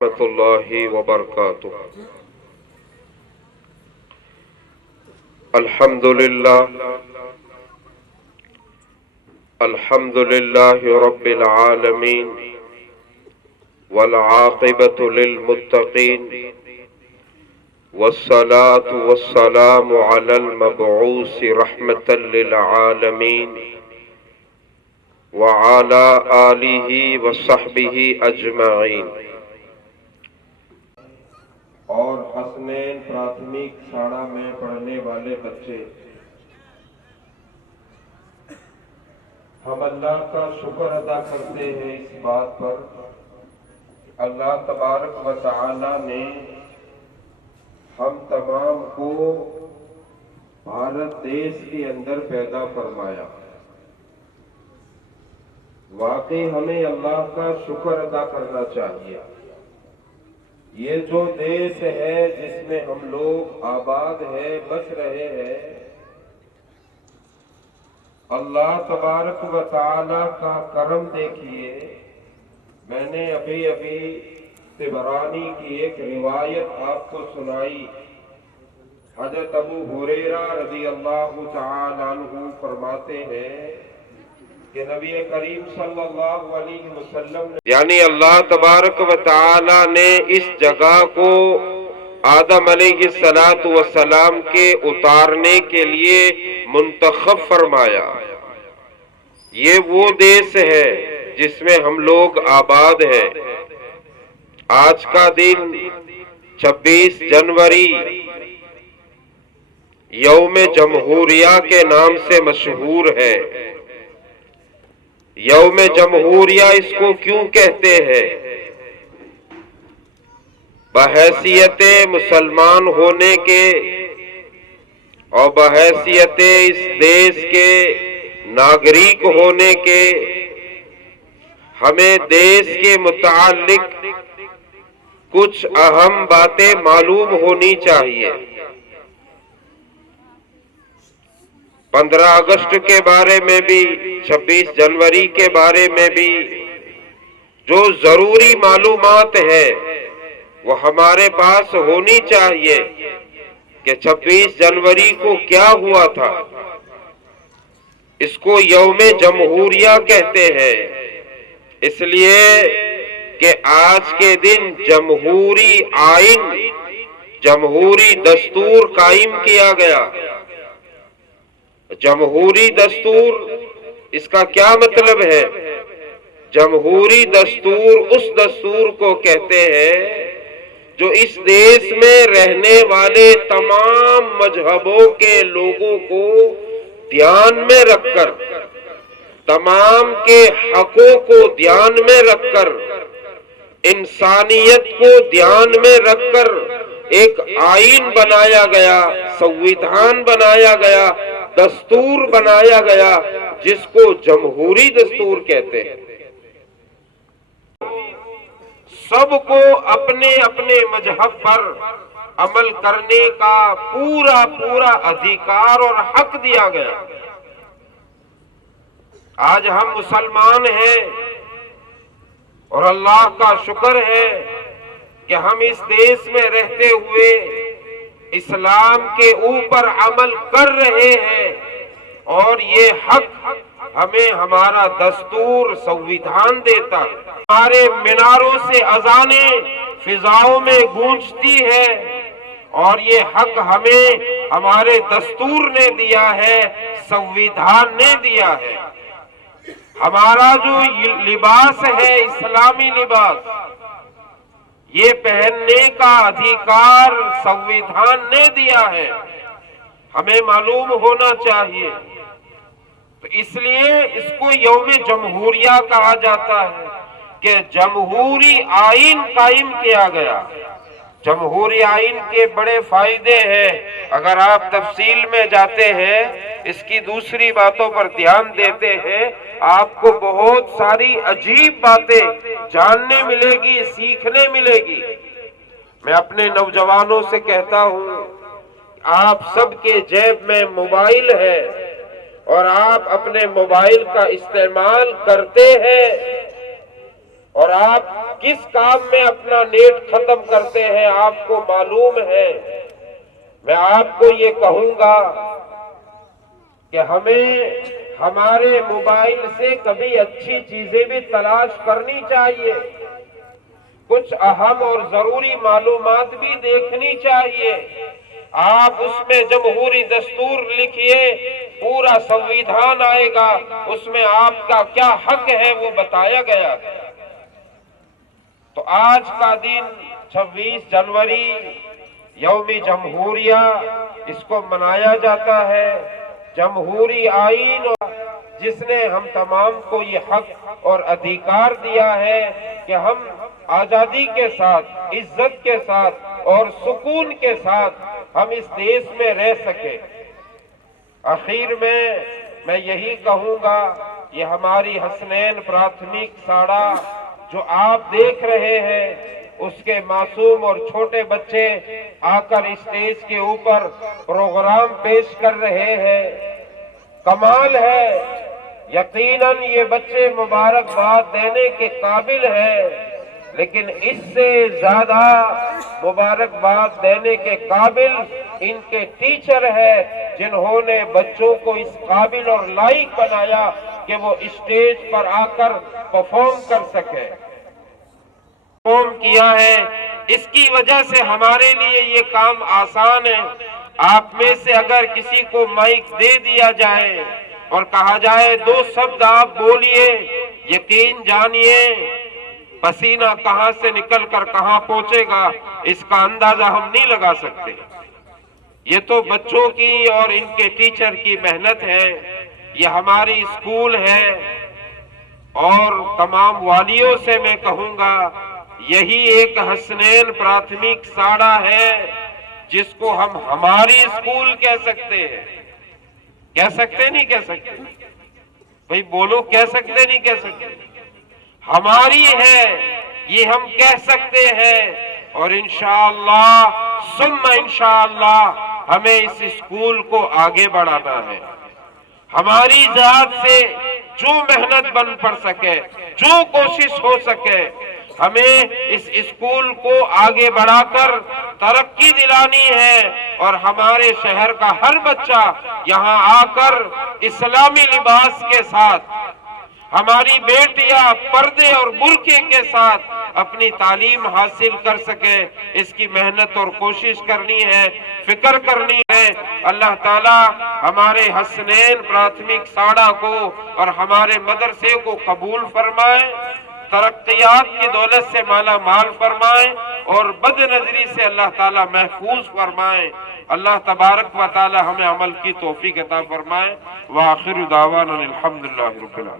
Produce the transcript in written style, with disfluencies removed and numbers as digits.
ورحمۃ اللہ وبرکاتہ۔ الحمد للہ رب العالمین والعاقبۃ للمتقین والصلاة والسلام علی المبعوث رحمۃ للعالمین وعلی آلہ وصحبہ اجمعین۔ اور حسنین پراتھمک شاڑا میں پڑھنے والے بچے، ہم اللہ کا شکر ادا کرتے ہیں اس بات پر اللہ تبارک و تعالی نے ہم تمام کو بھارت دیش کے اندر پیدا فرمایا۔ واقعی ہمیں اللہ کا شکر ادا کرنا چاہیے۔ یہ جو دیش ہے جس میں ہم لوگ آباد ہیں، بس رہے ہیں، اللہ تبارک و تعالی کا کرم دیکھیے۔ میں نے ابھی طبرانی کی ایک روایت آپ کو سنائی۔ حضرت ابو ہریرہ رضی اللہ تعالی عنہ فرماتے ہیں کہ نبی کریم صلی اللہ علیہ وسلم یعنی اللہ تبارک و تعالی نے اس جگہ کو آدم علیہ السلام کے اتارنے کے لیے منتخب فرمایا۔ یہ وہ دیش ہے جس میں ہم لوگ آباد ہیں۔ آج کا دن 26 جنوری یوم جمہوریہ کے نام سے مشہور ہے۔ یوم جمہوریہ اس کو کیوں کہتے ہیں؟ بحیثیت مسلمان ہونے کے اور بحیثیت اس دیش کے ناگرک ہونے کے ہمیں دیش کے متعلق کچھ اہم باتیں معلوم ہونی چاہیے۔ 15 اگست کے بارے میں بھی، 26 جنوری کے بارے میں بھی جو ضروری معلومات ہے وہ ہمارے پاس ہونی چاہیے کہ 26 جنوری کو کیا ہوا تھا۔ اس کو یوم جمہوریہ کہتے ہیں اس لیے کہ آج کے دن جمہوری آئین، جمہوری دستور قائم کیا گیا۔ جمہوری دستور اس کا کیا مطلب ہے؟ جمہوری دستور اس دستور کو کہتے ہیں جو اس دیش میں رہنے والے تمام مذہبوں کے لوگوں کو دھیان میں رکھ کر، تمام کے حقوں کو دھیان میں رکھ کر، انسانیت کو دھیان میں رکھ کر ایک آئین بنایا گیا، سنویدھان بنایا گیا، دستور بنایا گیا جس کو جمہوری دستور کہتے ہیں۔ سب کو اپنے اپنے مذہب پر عمل کرنے کا پورا ادھیکار اور حق دیا گیا۔ آج ہم مسلمان ہیں اور اللہ کا شکر ہے کہ ہم اس دیش میں رہتے ہوئے اسلام کے اوپر عمل کر رہے ہیں، اور یہ حق ہمیں ہمارا دستور سنویدھان دیتا ہے۔ ہمارے میناروں سے اذانیں فضاؤں میں گونجتی ہے، اور یہ حق ہمیں ہمارے دستور نے دیا ہے، سنویدھان نے دیا ہے۔ ہمارا جو لباس ہے اسلامی لباس، یہ پہننے کا ادھیکار سنویدھان نے دیا ہے، ہمیں معلوم ہونا چاہیے۔ تو اس لیے اس کو یوم جمہوریہ کہا جاتا ہے کہ جمہوری آئین قائم کیا گیا۔ جمہوری آئین کے بڑے فائدے ہیں، اگر آپ تفصیل میں جاتے ہیں، اس کی دوسری باتوں پر دھیان دیتے ہیں، آپ کو بہت ساری عجیب باتیں جاننے ملے گی، سیکھنے ملے گی۔ میں اپنے نوجوانوں سے کہتا ہوں، آپ سب کے جیب میں موبائل ہے اور آپ اپنے موبائل کا استعمال کرتے ہیں، اور آپ کس کام میں اپنا نیٹ ختم کرتے ہیں آپ کو معلوم ہے۔ میں آپ کو یہ کہوں گا کہ ہمیں ہمارے موبائل سے کبھی اچھی چیزیں بھی تلاش کرنی چاہیے، کچھ اہم اور ضروری معلومات بھی دیکھنی چاہیے۔ آپ اس میں جمہوری دستور لکھیے، پورا سنویدھان آئے گا، اس میں آپ کا کیا حق ہے وہ بتایا گیا ہے۔ تو آج کا دن 26 جنوری یوم جمہوریہ، اس کو منایا جاتا ہے۔ جمہوری آئین جس نے ہم تمام کو یہ حق اور ادھیکار دیا ہے کہ ہم آزادی کے ساتھ، عزت کے ساتھ اور سکون کے ساتھ ہم اس دیش میں رہ سکیں۔ آخر میں یہی کہوں گا، یہ ہماری حسنین پراتھمک ساڑا جو آپ دیکھ رہے ہیں، اس کے معصوم اور چھوٹے بچے آ کر اسٹیج کے اوپر پروگرام پیش کر رہے ہیں، کمال ہے۔ یقیناً یہ بچے مبارکباد دینے کے قابل ہیں، لیکن اس سے زیادہ مبارکباد دینے کے قابل ان کے ٹیچر ہیں، جنہوں نے بچوں کو اس قابل اور لائق بنایا کہ وہ اسٹیج پر آ کر پرفارم کر سکے، پرفارم کیا ہے۔ اس کی وجہ سے ہمارے لیے یہ کام آسان ہے۔ آپ میں سے اگر کسی کو مائک دے دیا جائے اور کہا جائے 2 شبد آپ بولیے، یقین جانیے پسینہ کہاں سے نکل کر کہاں پہنچے گا اس کا اندازہ ہم نہیں لگا سکتے۔ یہ تو بچوں کی اور ان کے ٹیچر کی محنت ہے، یہ ہماری اسکول ہے، اور تمام والیوں سے میں کہوں گا یہی ایک حسنین پراتھمک ساڑا ہے جس کو ہم ہماری اسکول کہہ سکتے ہیں۔ کہہ سکتے نہیں کہہ سکتے؟ بھئی بولو، کہہ سکتے نہیں کہہ سکتے؟ ہماری ہے، یہ ہم کہہ سکتے ہیں، اور انشاءاللہ ثم انشاءاللہ ہمیں اس اسکول کو آگے بڑھانا ہے۔ ہماری ذات سے جو محنت بن پڑ سکے، جو کوشش ہو سکے، ہمیں اس اسکول کو آگے بڑھا کر ترقی دلانی ہے، اور ہمارے شہر کا ہر بچہ یہاں آ کر اسلامی لباس کے ساتھ، ہماری بیٹیاں پردے اور برقعے کے ساتھ اپنی تعلیم حاصل کر سکے، اس کی محنت اور کوشش کرنی ہے، فکر کرنی ہے۔ اللہ تعالی ہمارے حسنین پراتھمک ساڑا کو اور ہمارے مدرسے کو قبول فرمائے، ترقیات کی دولت سے مالا مال فرمائے، اور بد نظری سے اللہ تعالی محفوظ فرمائے۔ اللہ تبارک و تعالی ہمیں عمل کی توفیق عطا فرمائے۔ وآخر دعوانا الحمدللہ رب العالمین۔